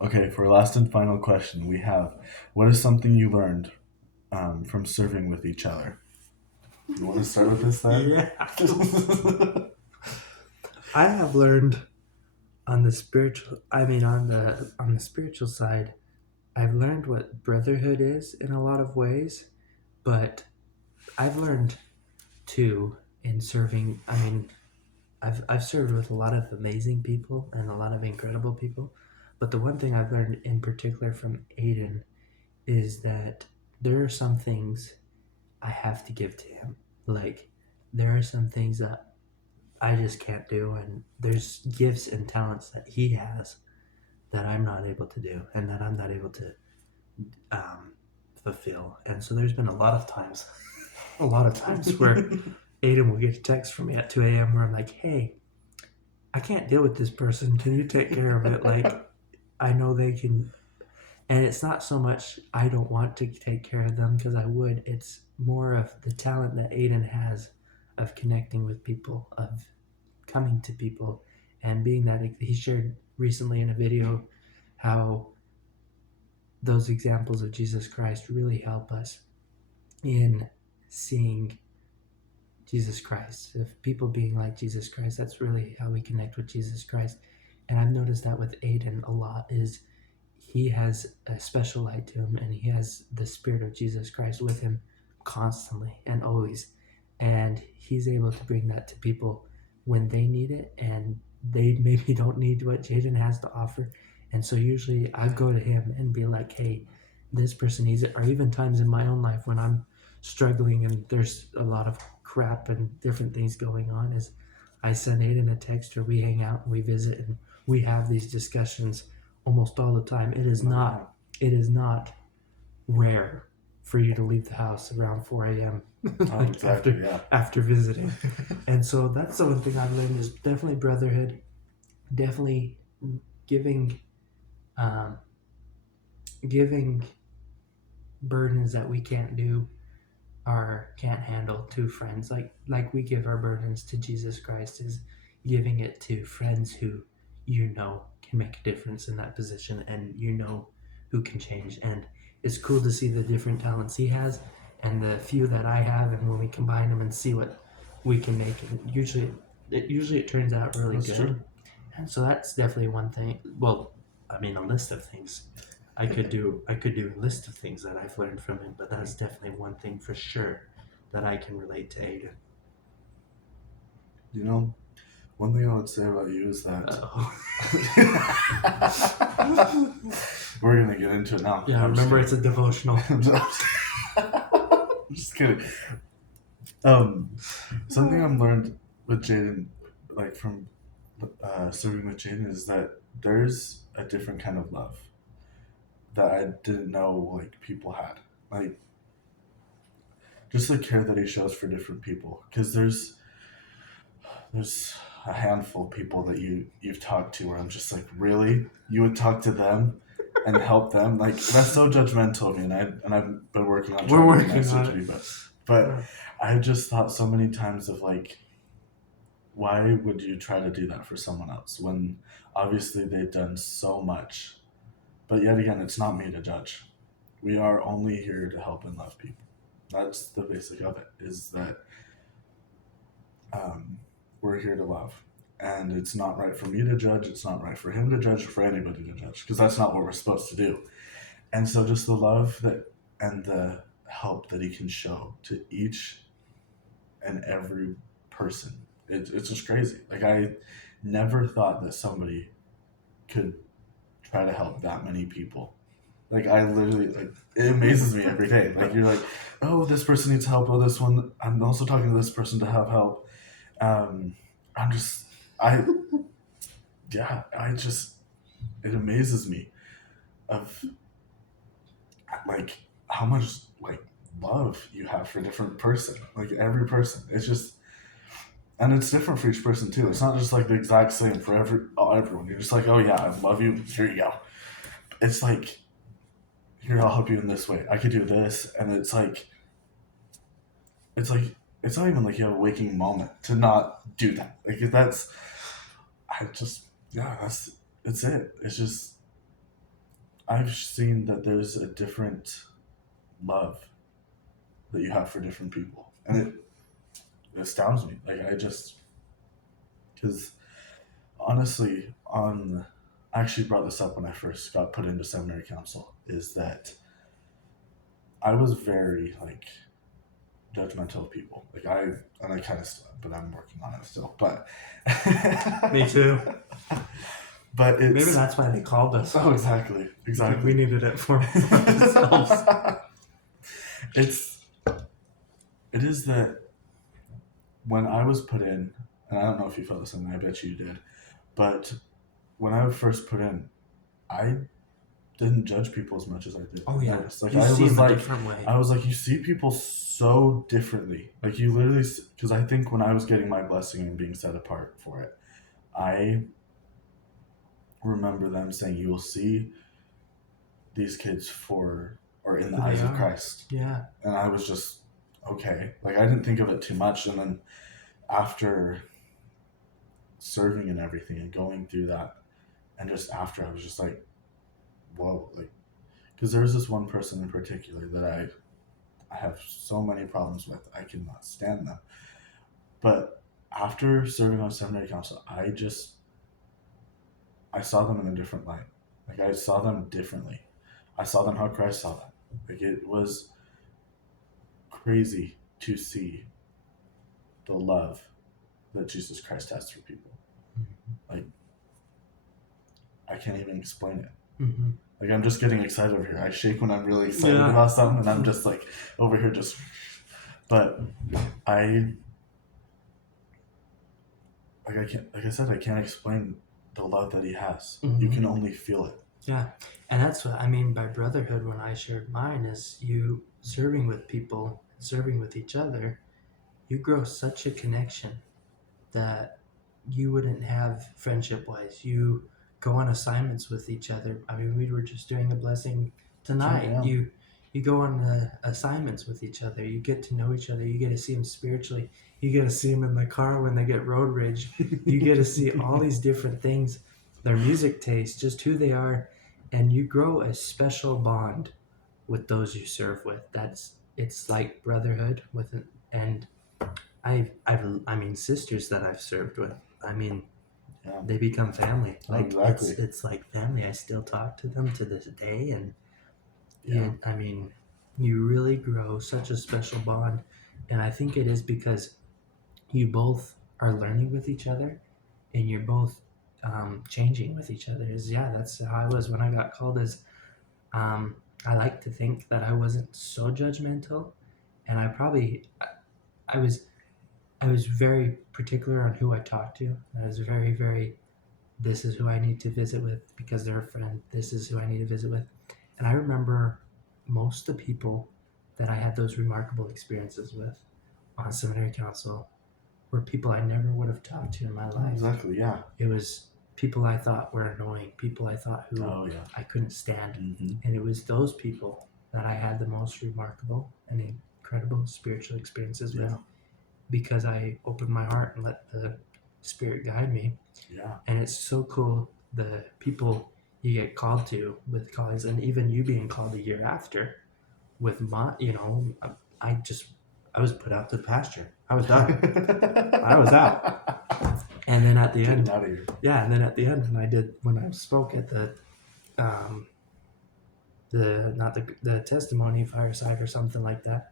Okay, for our last and final question, we have what is something you learned from serving with each other? You want to start with this then? Yeah. I have learned on the spiritual on the spiritual side, I've learned what brotherhood is in a lot of ways, but I've learned too in serving. I've served with a lot of amazing people and a lot of incredible people, but the one thing I've learned in particular from Aiden is that there are some things I have to give to him. Like there are some things that I just can't do, and there's gifts and talents that he has that I'm not able to do, and that I'm not able to um, fulfill. And so there's been a lot of times where Aiden will get a text from me at 2 a.m. where I'm like, "Hey, I can't deal with this person. Can you take care of it? Like, I know they can." And it's not so much I don't want to take care of them because I would. It's more of the talent that Aiden has of connecting with people, of coming to people, and being that he shared recently in a video how those examples of Jesus Christ really help us in seeing Jesus Christ. If people being like Jesus Christ, that's really how we connect with Jesus Christ. And I've noticed that with Aiden a lot is he has a special light to him and he has the spirit of Jesus Christ with him constantly and always. And he's able to bring that to people when they need it and they maybe don't need what Jaden has to offer. And so usually I go to him and be like, hey, this person needs it. Or even times in my own life when I'm struggling and there's a lot of crap and different things going on is I send Aiden a text or we hang out and we visit and we have these discussions almost all the time. It is not rare for you to leave the house around 4 a.m. Oh, like exactly. Yeah. after visiting. And so that's the one thing I've learned is definitely brotherhood, definitely giving um, giving burdens that we can't do or can't handle to friends. Like we give our burdens to Jesus Christ is giving it to friends who can make a difference in that position and who can change. And it's cool to see the different talents he has and the few that I have, and when we combine them and see what we can make, and usually it turns out really That's good. true. And so that's definitely one thing. Well, a list of things. I could do a list of things that I've learned from him, but that's definitely one thing for sure that I can relate to Aiden. You know, one thing I would say about you is that we're gonna get into it now. Yeah, remember it's a devotional. I'm just kidding. Something I've learned with Jaden, like from serving with Jaden, is that there's a different kind of love that I didn't know like people had. Like just the care that he shows for different people. Because there's a handful of people that you've talked to where I'm just like, really, you would talk to them and help them? Like that's so judgmental of me, and I've been working on We're trying to be working nicer on to it. you, but I've just thought so many times of like, why would you try to do that for someone else when obviously they've done so much? But yet again, it's not me to judge. We are only here to help and love people. That's the basic of it. Is that um, we're here to love, and it's not right for me to judge. It's not right for him to judge, or for anybody to judge, because that's not what we're supposed to do. And so, just the love that and the help that he can show to each and every person, it's just crazy. Like I never thought that somebody could try to help that many people. Like I literally like it amazes me every day. Like you're like, oh, this person needs help. Oh, this one. I'm also talking to this person to have help. Um, I'm just I yeah. I just it amazes me of like how much like love you have for a different person. Like every person. It's just and it's different for each person too. It's not just like the exact same for everyone. You're just like, oh yeah, I love you. Here you go. It's like here I'll help you in this way. I could do this, and it's like it's not even like you have a waking moment to not do that. Like if that's I just yeah that's it's it. It's just I've seen that there's a different love that you have for different people, and it astounds me. Like I just because honestly, I actually brought this up when I first got put into seminary council. Is that I was very like judgmental of people. Like I kind of still, but I'm working on it still. But Me too. But it's Maybe that's why they called us. oh exactly Like we needed it for ourselves. it's it is that when I was put in, and I don't know if you felt the same. I bet you did. But when I was first put in, I didn't judge people as much as I did. Oh yeah, notice. Like you I see was them a like, different way. I was like, you see people so differently. Like you literally, because I think when I was getting my blessing and being set apart for it, I remember them saying, "You will see these kids for or in the Who they eyes of are. Christ." Yeah. And I was just okay. Like I didn't think of it too much, and then after serving and everything and going through that, and just after, I was just like, whoa, like because there was this one person in particular that I have so many problems with. I cannot stand them. But after serving on seminary council, I saw them in a different light. Like I saw them differently. I saw them how Christ saw them. Like it was crazy to see the love that Jesus Christ has for people. Like I can't even explain it. Mm-hmm. Like I'm just getting excited over here. I shake when I'm really excited Yeah. about something, and I'm just like over here just. But I like I can't like I said I can't explain the love that he has. Mhm. You can only feel it. Yeah, and that's what I mean by brotherhood when I shared mine is you serving with people, serving with each other, you grow such a connection that you wouldn't have friendship wise. You go on assignments with each other. I mean, we were just doing a blessing tonight. Yeah. You go on assignments with each other. You get to know each other. You get to see them spiritually. You get to see them in the car when they get road rage. You get to see all these different things, their music taste, just who they are, and you grow a special bond with those you serve with. It's like brotherhood with it, and I mean sisters that I've served with. I mean Yeah. they become family. Oh, Like exactly. it's like family. I still talk to them to this day, and Yeah. I mean, you really grow such a special bond, and I think it is because you both are learning with each other, and you're both changing with each other. Is yeah, that's how I was when I got called. As I like to think that I wasn't so judgmental, and I was I was very particular on who I talked to. I was very this is who I need to visit with because they're a friend. This is who I need to visit with. And I remember most of the people that I had those remarkable experiences with on seminary council were people I never would have talked to in my life. Exactly. Yeah. It was people I thought were annoying, people I thought who Oh yeah. I couldn't stand. Mm-hmm. And it was those people that I had the most remarkable and incredible spiritual experiences with Yeah. because I opened my heart and let the Spirit guide me. Yeah. And it's so cool the people you get called to with colleagues, and even you being called a year after with my, I was put out to the pasture. I was done. I was out. And then at the Get end, out of here. yeah, and then at the end when I spoke at the testimony fireside or something like that,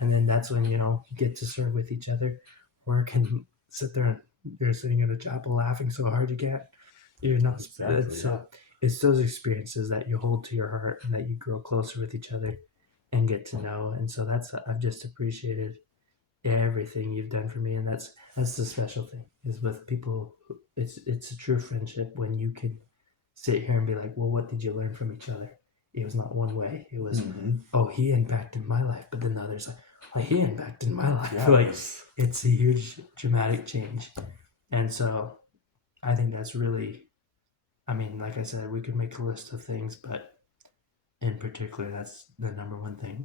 and then that's when you get to serve with each other, work and sit there and you're sitting in a chapel laughing so hard you can't. You're not. Exactly, So it's those experiences that you hold to your heart and that you grow closer with each other and get to know. And so I've just appreciated everything you've done for me, and that's the special thing is with people. It's a true friendship when you can sit here and be like, well, what did you learn from each other? It was not one way. It was, Mm-hmm. oh, he impacted my life, but then the other's like, oh, he impacted my life. Yeah. Like it's a huge dramatic change, and so I think that's really. I mean, like I said, we could make a list of things, but in particular, that's the number one thing.